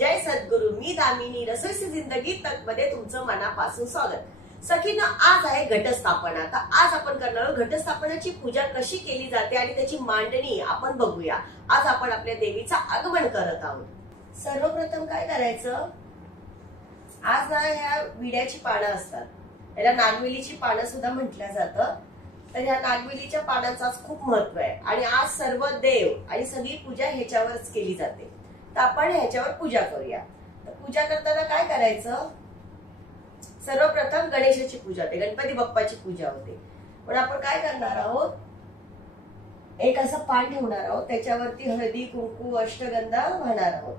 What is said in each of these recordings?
जय सद्गुरु। मी दामिनी रसोईची जिंदगी तक मध्ये तुमचं मनापासून स्वागत। सखींनो, आज आहे घटस्थापना। तर आज आपण करणार आहोत घटस्थापनाची पूजा कशी केली जाते आणि त्याची मांडणी आपण बघूया। आज आपण आपल्या देवीचं आगमन करत आहोत। सर्वप्रथम काय करायचं, आज ना ह्या विड्याची पानं असतात, याला नागवेलीची पानं सुद्धा म्हटलं जातं। तर ह्या नागवेलीच्या पानांचं आज खूप महत्व आहे आणि आज सर्व देव आणि सगळी पूजा ह्याच्यावरच केली जाते। तर आपण ह्याच्यावर पूजा करूया। तर पूजा करताना काय करायचं, सर्वप्रथम गणेशाची पूजा होते, गणपती बाप्पाची पूजा होते। पण आपण काय करणार आहोत, एक असं पान ठेवणार आहोत, त्याच्यावरती हळदी कुंकू अष्टगंधा वाहणार आहोत,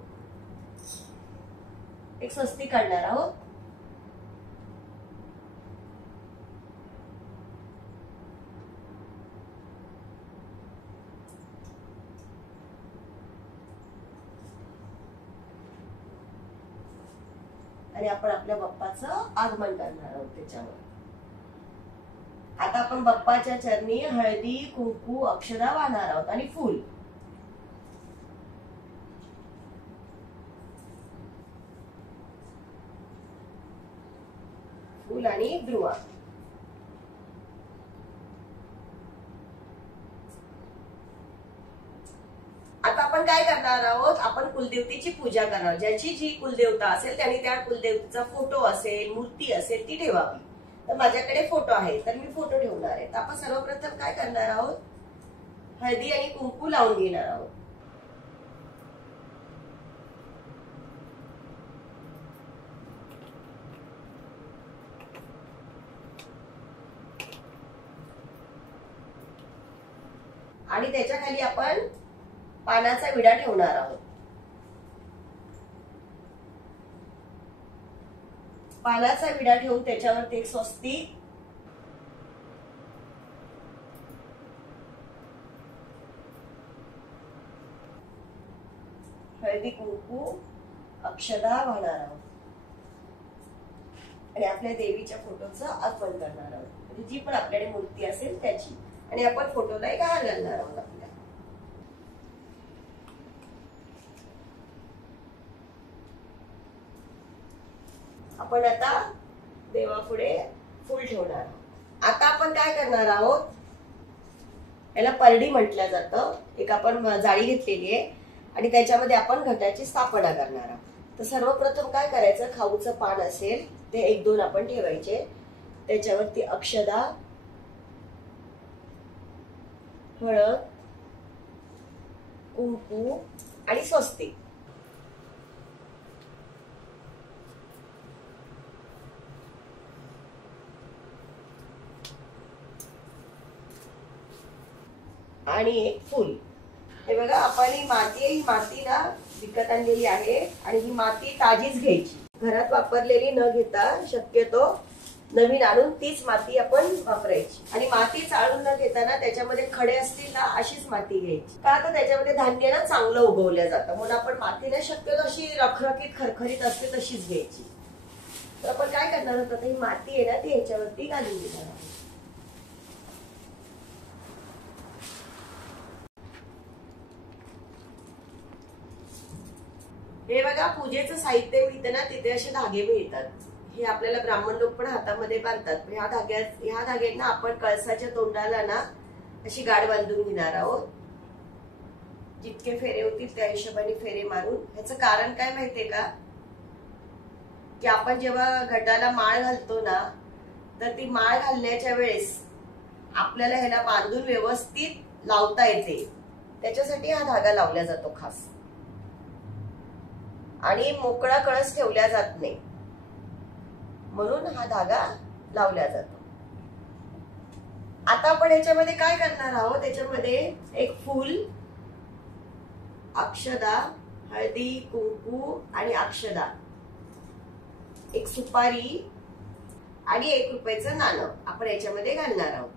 एक स्वस्तिक काढणार आहोत। आणि आपण आपल्या बाप्पाचं आगमन करणार आहोत त्याच्यावर। आता आपण बाप्पाच्या चरणी हळदी कुंकू अक्षदा वाहणार आहोत आणि फूल। फूल आणि दुवा। आता आपण काय करणार आहोत, आपण कुलदेवतेची पूजा करणार। ज्याची जी कुलदेवता असेल त्यांनी त्या कुलदेवतेचा फोटो असेल, मूर्ती असेल ती ठेवावी। तर माझ्याकडे फोटो आहे तर मी फोटो ठेवणार आहे। तर आपण सर्वप्रथम काय करणार आहोत, हळदी आणि कुंकू लावून घेणार आहोत। आणि त्याच्या खाली आपण पानाचा विडा ठेवणार आहोत। पानाचा विडा ठेवून त्याच्यावरती एक स्वस्तिक, हळदी कुंकू अक्षदा वाहणार आहोत आणि आपल्या देवीच्या फोटोचं अर्पण करणार आहोत, म्हणजे जी पण आपल्याकडे मूर्ती असेल त्याची। आणि आपण फोटोला एक हार घालणार आहोत आपल्या। आपण आता देवापुढे फूल ठेवणार आहोत। आता आपण काय करणार आहोत, याला परडी म्हटलं जातं। एक आपण जाळी घेतलेली आहे आणि त्याच्यामध्ये आपण घटाची स्थापना करणार आहोत। तर सर्वप्रथम काय करायचं, खाऊचं पान असेल ते एक दोन आपण ठेवायचे, त्याच्यावरती अक्षदा, हळद कुंकू आणि स्वस्तिक। आणि एक फूल। हे बघा, आपण ही माती ना विकत आणलेली आहे आणि ही माती ताजीच घ्यायची, घरात वापरलेली न घेता शक्यतो नवीन आणून तीच माती आपण वापरायची। आणि माती चाळून न घेताना त्याच्यामध्ये खडे असतील ना अशीच माती घ्यायची, का तर त्याच्यामध्ये धान्य ना चांगलं उगवलं जातं, म्हणून आपण माती ना शक्यतो अशी रखरखीत खरखरीत असते तशीच घ्यायची। तर आपण काय करणार आहोत, ही माती आहे ना ती ह्याच्यावरती घालून देणार आहोत। हे बघा, पूजेचं साहित्य मिळतं ना तिथे असे धागे मिळतात, हे आपल्याला ब्राह्मण लोक पण हातामध्ये बांधतात। ह्या धाग्यांना आपण कळसाच्या तोंडाला ना अशी गाठ बांधून घेणार आहोत। जितके फेरे होतील त्या हिशोबाने फेरे मारून। ह्याचं कारण काय माहितीये का, की आपण जेव्हा घटाला माळ घालतो ना तर ती माळ घालण्याच्या वेळेस आपल्याला ह्याला बांधून व्यवस्थित लावता येते, त्याच्यासाठी हा धागा लावला जातो खास। आणि मोकळा कळस ठेवला जात नाही म्हणून हा धागा लावला जातो। आता आपण याच्यामध्ये काय करणार आहोत, त्याच्यामध्ये एक फूल, अक्षदा, हळदी कुंकू आणि अक्षदा, एक सुपारी आणि 1 रुपयाचं नाणं आपण याच्यामध्ये घालणार आहोत।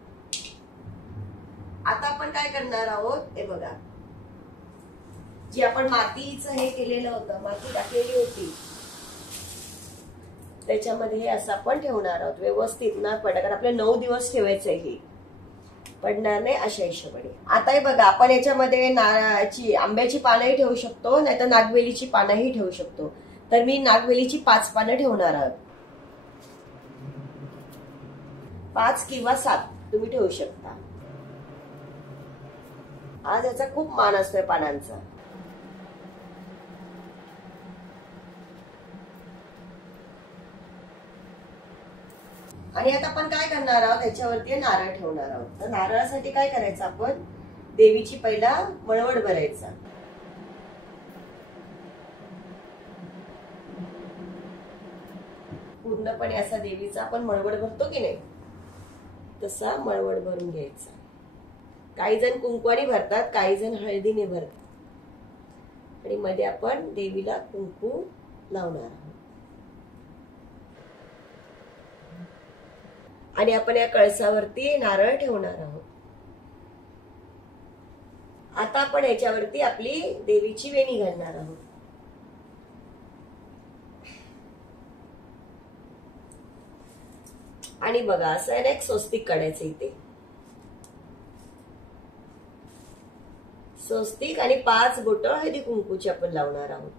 आता आपण काय करणार आहोत, हे बघा, जी आपण मातीचं हे केलेलं होतं, माती टाकलेली होती त्याच्यामध्ये हे असं आपण ठेवणार आहोत व्यवस्थित न पडता, कारण आपल्याला 9 दिवस ठेवायचं आहे हे। पडणार नाही अशा हिशोबाने. आता हे बघा, आपण याच्यामध्ये नारळाची आंब्याची पानंही ठेवू शकतो, नाहीतर नागवेलीची पानंही ठेवू शकतो. तर मी नागवेलीची 5 पानं ठेवणार आहोत. 5 किंवा 7 तुम्ही ठेवू शकता. आज याचा खूप मान असतोय पानांचा. आणि आता आपण काय करणार आहोत, त्याच्यावरती नारळ ठेवणार आहोत. तर नारळासाठी काय करायचं, आपण देवीची पहिला मळवट भरायचा. पूर्णपणे असा देवीचा आपण मळवट भरतो की नाही, तसा मळवट भरून घ्यायचा. काही जण कुंकवाने भरतात, काही जण हळदीने भरतात. आणि मध्ये आपण देवीला कुंकू लावणार आहोत. आणि आपण या कळसावरती नारळ ठेवणार आहोत. आता आपण याच्यावरती आपली देवीची वेणी घालणार आहोत. आणि बघा, असं आहे ना, एक स्वस्तिक काढायचं इथे. स्वस्तिक आणि 5 बोटं हळदी कुंकूची आपण लावणार आहोत.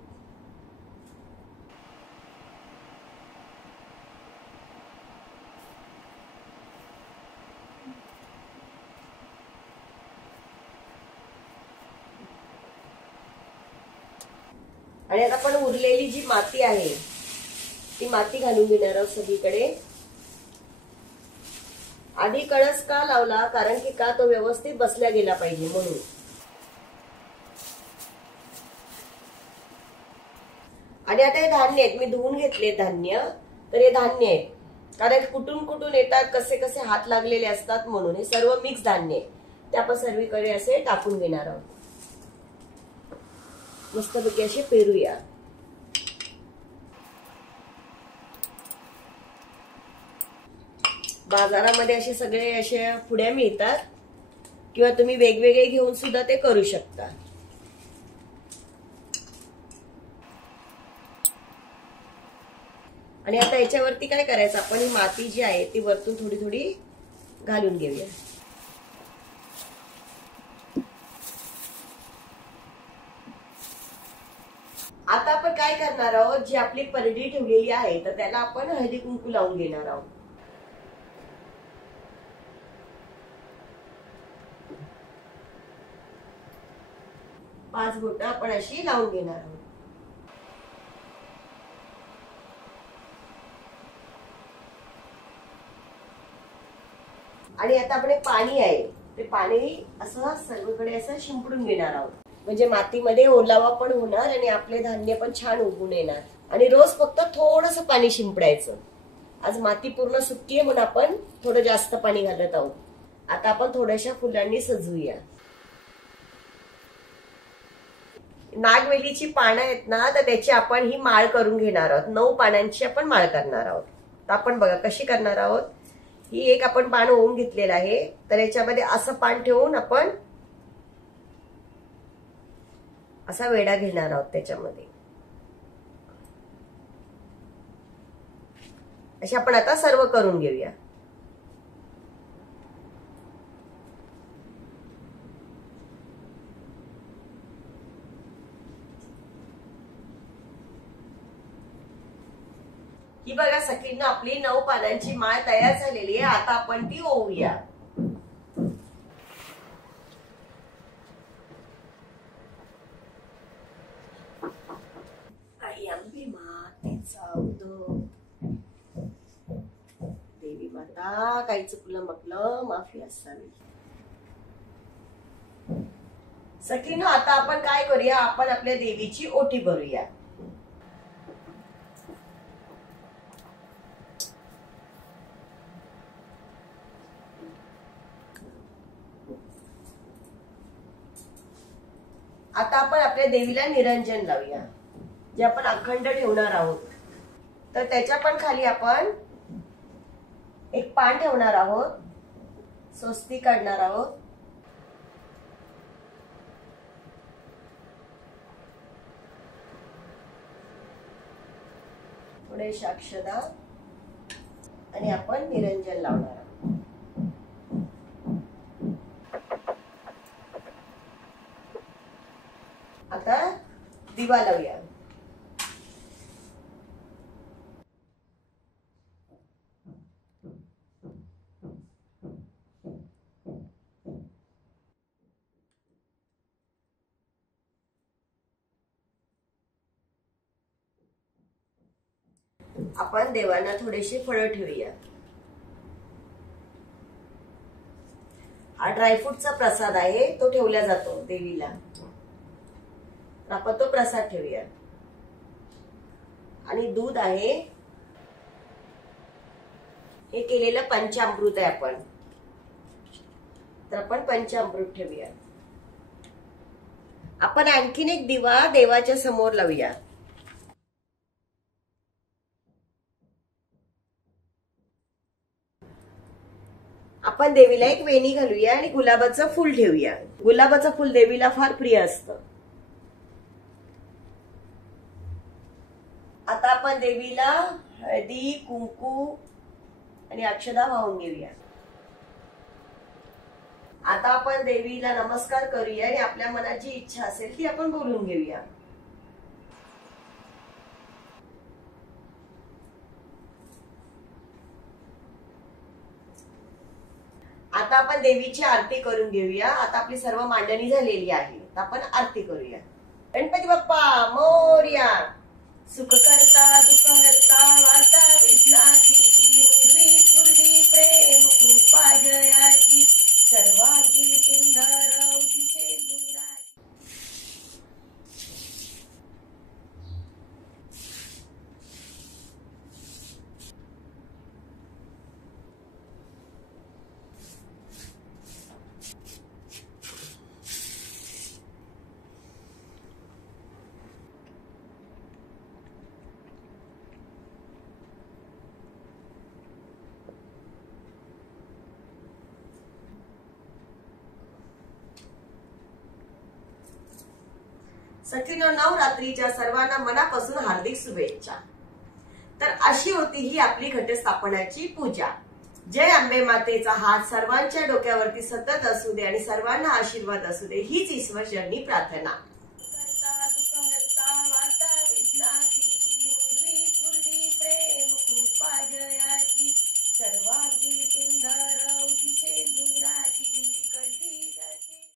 आणि आता आपण उरलेली जी माती आहे ती माती घालून घेणार आहोत सगळीकडे. आधी कळस का लावला, कारण की का तो व्यवस्थित बसल्या गेला पाहिजे म्हणून. आणि आता हे धान्य आहेत, मी धुवून घेतले धान्य. तर हे धान्य आहेत, कारण कुठून कुठून येतात, कसे कसे हात लागलेले असतात, म्हणून हे सर्व मिक्स धान्य आहे. ते आपण सर्वीकडे असे टाकून घेणार आहोत. मस्तपैकी असे पेरूया. बाजारामध्ये असे सगळे असे पुड्या मिळतात, किंवा तुम्ही वेगवेगळे घेऊन सुद्धा ते करू शकता. आणि आता याच्यावरती काय करायचं, आपण ही माती जी आहे ती वरतून थोडी थोडी घालून घेऊया. आता आपण काय करणार आहोत, जी आपली परडी ठेवलेली आहे तर त्याला आपण हळदी कुंकू लावून घेणार आहोत. पाच बोटं आपण अशी लावून घेणार आहोत. आणि आता आपण पाणी आहे ते पाणी असं सर्वकडे असं शिंपडून घेणार आहोत. म्हणजे मातीमध्ये ओलावा पण होणार आणि आपले धान्य पण छान उगवून येणार. आणि रोज फक्त थोडंसं पाणी शिंपडायचं. आज माती पूर्ण सुकी आहे म्हणून आपण थोडं जास्त पाणी घालत आहोत. आता आपण थोड्याशा फुलांनी सजवूया. नागवेलीची पानं आहेत ना, तर त्याची आपण ही माळ करून घेणार आहोत. 9 पानांची आपण माळ करणार आहोत. तर आपण बघा कशी करणार आहोत. ही एक आपण पान ओवून घेतलेलं आहे, तर याच्यामध्ये असं पान ठेवून आपण असा वेढा घेणार आहोत. त्याच्यामध्ये अशी आपण आता सर्व करून घेऊया. ही बघा सखींनो, आपली 9 पानांची माळ तयार झालेली आहे. आता आपण ती ओवूया. आई अंबे मातेचा उदो, देवी माता काही चुकलं म्हटलं माफी असावी. सखींनो, आता आपण काय करूया, आपण आपल्या देवीची ओटी भरूया. आता आपण आपल्या देवीला निरंजन लावूया, जे आपण अखंड ठेवणार आहोत. तर त्याच्या पण खाली आपण एक पान ठेवणार आहोत, स्वस्तिक काढणार आहोत. थोडे अक्षदा आणि आपण निरंजन लावणार आहोत. दिवा लावूया. आपण देवांना थोडेसे फळं ठेवूया. हा ड्रायफ्रूटचा प्रसाद आहे, तो ठेवला जातो देवीला. आपण तो प्रसाद ठेवूया. आणि दूध आहे, हे केलेलं पंचामृत आहे आपण, तर आपण पंचामृत ठेवूया. आपण आणखीन एक दिवा देवाच्या समोर लावूया. आपण देवीला एक वेणी घालूया आणि गुलाबाचं फूल ठेवूया. गुलाबाचं फूल देवीला फार प्रिय असतं. आता आपण देवीला हळदी, कुंकू आणि अक्षदा वाहून घेऊया. आता आपण देवीला नमस्कार करूया आणि आपल्या मनात जी इच्छा असेल ती आपण बोलून घेऊया. आता आपण देवीची आरती करून घेऊया. आता आपली सर्व मांडणी झालेली आहे, आपण आरती करूया. गणपती बाप्पा मोरया. सुख करता दुःख हरता वार्ता विघ्नाची, पूर्वी पूर्वी प्रेम कृपा जयाची, सर्वांगी सुंदर उठीचे दुराची. सखींनो, नवरात्रीच्या सर्वांना मनापासून हार्दिक शुभेच्छा. तर अशी होती ही आपली घटस्थापनाची पूजा. जय अंबे मातेचा हात सर्वांच्या डोक्यावरती सतत असू दे आणि सर्वांना आशीर्वाद असू दे, हीच ईश्वर चरणी प्रार्थना.